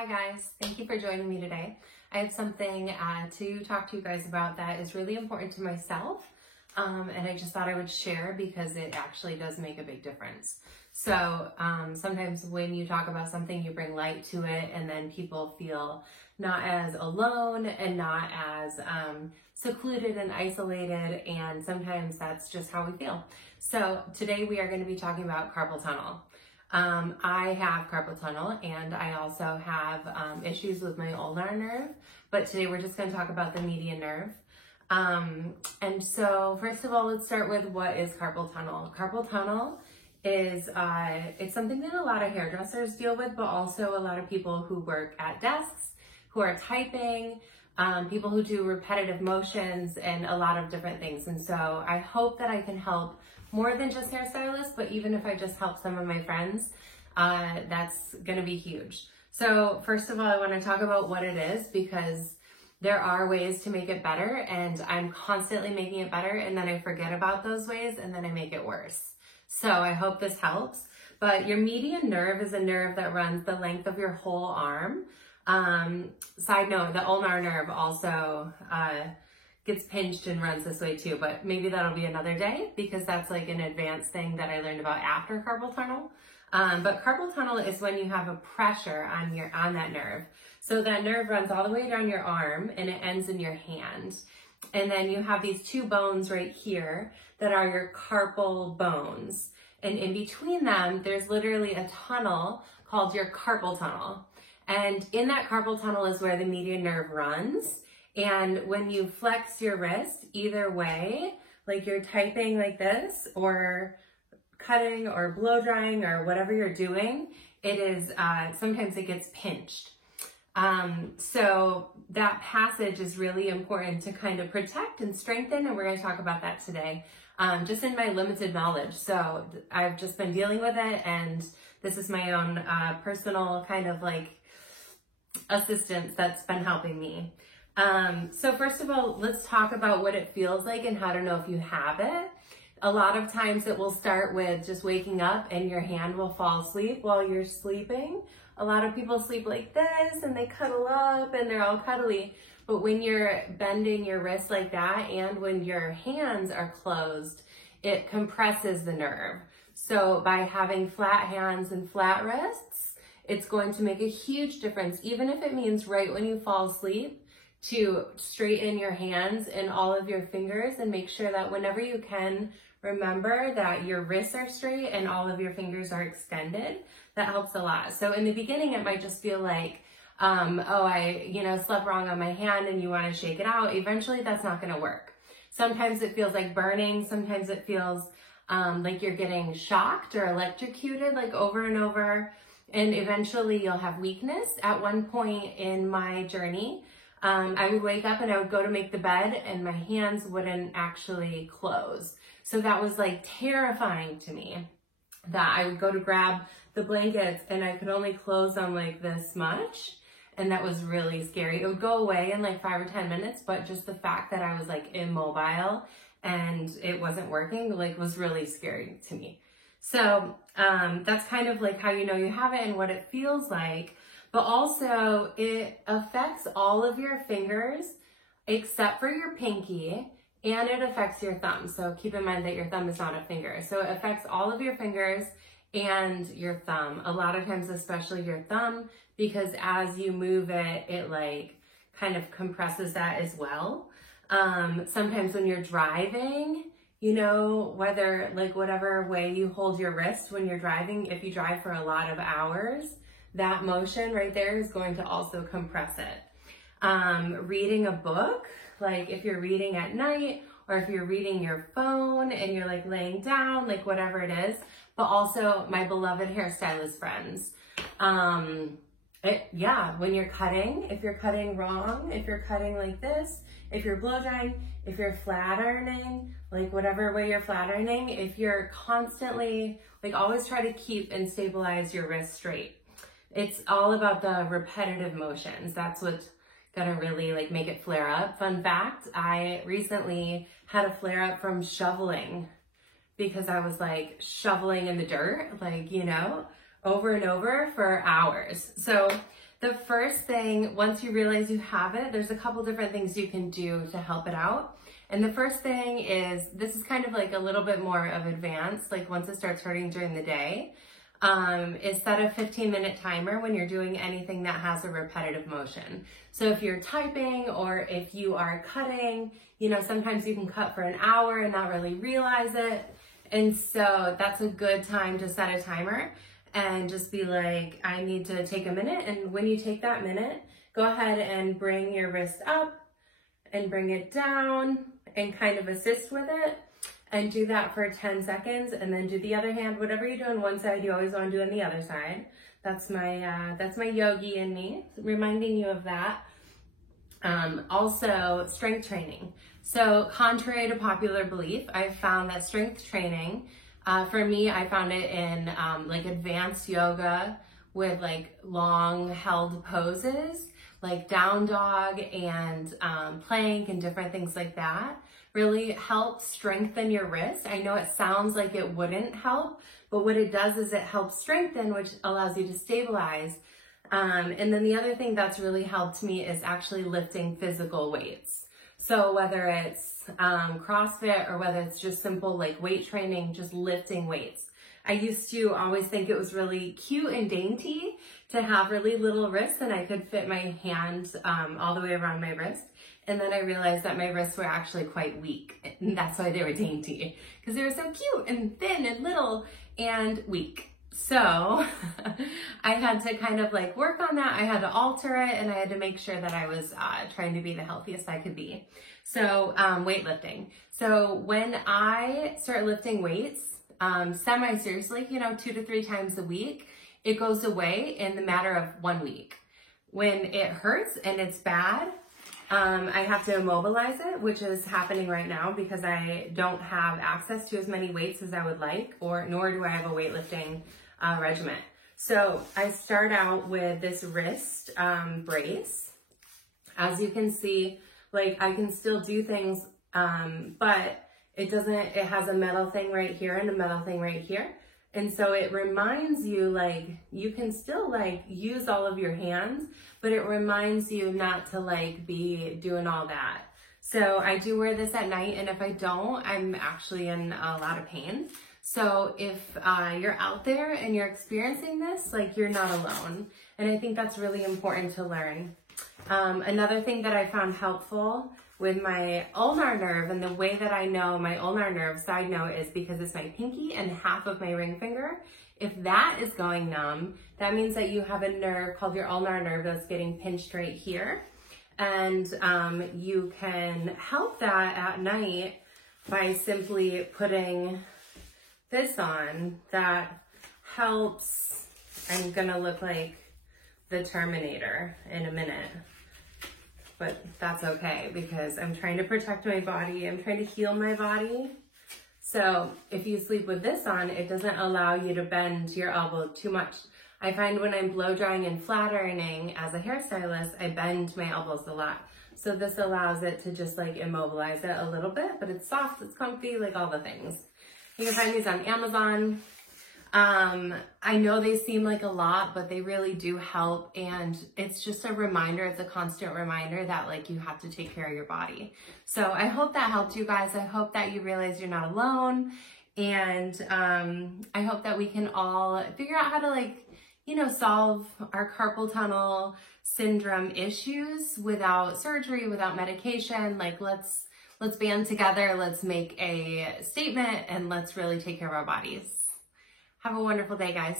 Hi guys, thank you for joining me today. I have something to talk to you guys about that is really important to myself, and I just thought I would share because it actually does make a big difference. So sometimes when you talk about something, you bring light to it, and then people feel not as alone and not as secluded and isolated, and sometimes that's just how we feel. So today we are going to be talking about carpal tunnel. I have carpal tunnel and I also have issues with my ulnar nerve, but today we're just going to talk about the median nerve. And so first of all, let's start with what is carpal tunnel. Carpal tunnel is it's something that a lot of hairdressers deal with, but also a lot of people who work at desks, who are typing, people who do repetitive motions and a lot of different things. And so I hope that I can help more than just hairstylists, but even if I just help some of my friends, that's gonna be huge. So first of all, I wanna talk about what it is because there are ways to make it better and I'm constantly making it better and then I forget about those ways and then I make it worse. So I hope this helps. But your median nerve is a nerve that runs the length of your whole arm. Side note, the ulnar nerve also gets pinched and runs this way too, but maybe that'll be another day because that's like an advanced thing that I learned about after carpal tunnel. But carpal tunnel is when you have a pressure on that nerve. So that nerve runs all the way down your arm and it ends in your hand. And then you have these two bones right here that are your carpal bones. And in between them, there's literally a tunnel called your carpal tunnel. And in that carpal tunnel is where the median nerve runs. And when you flex your wrist, either way, like you're typing like this or cutting or blow drying or whatever you're doing, it is, sometimes it gets pinched. So that passage is really important to kind of protect and strengthen. And we're going to talk about that today, just in my limited knowledge. So I've just been dealing with it and this is my own, personal kind of like assistance that's been helping me. So first of all, let's talk about what it feels like and how to know if you have it. A lot of times it will start with just waking up and your hand will fall asleep while you're sleeping. A lot of people sleep like this and they cuddle up and they're all cuddly. But when you're bending your wrist like that and when your hands are closed, it compresses the nerve. So by having flat hands and flat wrists, it's going to make a huge difference, even if it means right when you fall asleep, to straighten your hands and all of your fingers and make sure that whenever you can, remember that your wrists are straight and all of your fingers are extended. That helps a lot. So in the beginning, it might just feel like, oh, I slept wrong on my hand and you want to shake it out. Eventually, that's not going to work. Sometimes it feels like burning. Sometimes it feels like you're getting shocked or electrocuted like over and over. And eventually you'll have weakness. At one point in my journey, I would wake up and I would go to make the bed and my hands wouldn't actually close. So that was like terrifying to me that I would go to grab the blankets and I could only close them like this much. And that was really scary. It would go away in like 5 or 10 minutes, but just the fact that I was like immobile and it wasn't working like was really scary to me. So that's kind of like how you know you have it and what it feels like. But also it affects all of your fingers except for your pinky and it affects your thumb. So keep in mind that your thumb is not a finger. So it affects all of your fingers and your thumb. A lot of times, especially your thumb, because as you move it, it like kind of compresses that as well. Sometimes when you're driving, whether like whatever way you hold your wrist when you're driving, if you drive for a lot of hours, that motion right there is going to also compress it. Reading a book, like if you're reading at night or if you're reading your phone and you're like laying down, like whatever it is, but also my beloved hairstylist friends. When you're cutting, if you're cutting wrong, if you're cutting like this, if you're blow drying, if you're flat ironing, like whatever way you're flat ironing, if you're constantly, like always try to keep and stabilize your wrist straight. It's all about the repetitive motions. That's what's gonna really like make it flare up. Fun fact, I recently had a flare up from shoveling because I was like shoveling in the dirt, like, over and over for hours. So The first thing, once you realize you have it, there's a couple different things you can do to help it out. And the first thing is, this is kind of like a little bit more of advanced, like once it starts hurting during the day, is set a 15-minute timer when you're doing anything that has a repetitive motion. So if you're typing or if you are cutting, you know, sometimes you can cut for an hour and not really realize it. And so that's a good time to set a timer and just be like, I need to take a minute. And when you take that minute, go ahead and bring your wrist up and bring it down and kind of assist with it. And do that for 10 seconds, and then do the other hand. Whatever you do on one side, you always want to do on the other side. That's my yogi in me, reminding you of that. Also, strength training. So contrary to popular belief, I've found that strength training, for me, I found it in like advanced yoga with like long held poses, like down dog and plank and different things like that. Really helps strengthen your wrist. I know it sounds like it wouldn't help, but what it does is it helps strengthen, which allows you to stabilize. And then the other thing that's really helped me is actually lifting physical weights. So whether it's CrossFit or whether it's just simple like weight training, just lifting weights. I used to always think it was really cute and dainty to have really little wrists and I could fit my hand all the way around my wrist. And then I realized that my wrists were actually quite weak. And that's why they were dainty, because they were so cute and thin and little and weak. So I had to kind of like work on that. I had to alter it and I had to make sure that I was trying to be the healthiest I could be. So weightlifting. So when I start lifting weights, semi-seriously, you know, 2 to 3 times a week, it goes away in the matter of 1 week. When it hurts and it's bad, I have to immobilize it, which is happening right now because I don't have access to as many weights as I would like, nor do I have a weightlifting regimen. So I start out with this wrist brace. As you can see, like I can still do things, but it has a metal thing right here and a metal thing right here. And so it reminds you, like, you can still like use all of your hands, but it reminds you not to like be doing all that. So I do wear this at night, and if I don't, I'm actually in a lot of pain. So if you're out there and you're experiencing this, like, you're not alone. And I think that's really important to learn. Another thing that I found helpful with my ulnar nerve, and the way that I know my ulnar nerve, side note, is because it's my pinky and half of my ring finger. If that is going numb, that means that you have a nerve called your ulnar nerve that's getting pinched right here. And you can help that at night by simply putting this on. That helps. I'm gonna look like the Terminator in a minute. But that's okay because I'm trying to protect my body. I'm trying to heal my body. So if you sleep with this on, it doesn't allow you to bend your elbow too much. I find when I'm blow drying and flat ironing as a hairstylist, I bend my elbows a lot. So this allows it to just like immobilize it a little bit, but it's soft, it's comfy, like all the things. You can find these on Amazon. I know they seem like a lot, but they really do help. And it's just a reminder, it's a constant reminder that like you have to take care of your body. So I hope that helped you guys. I hope that you realize you're not alone. And I hope that we can all figure out how to like, you know, solve our carpal tunnel syndrome issues without surgery, without medication. Like let's band together, let's make a statement, and let's really take care of our bodies. Have a wonderful day, guys.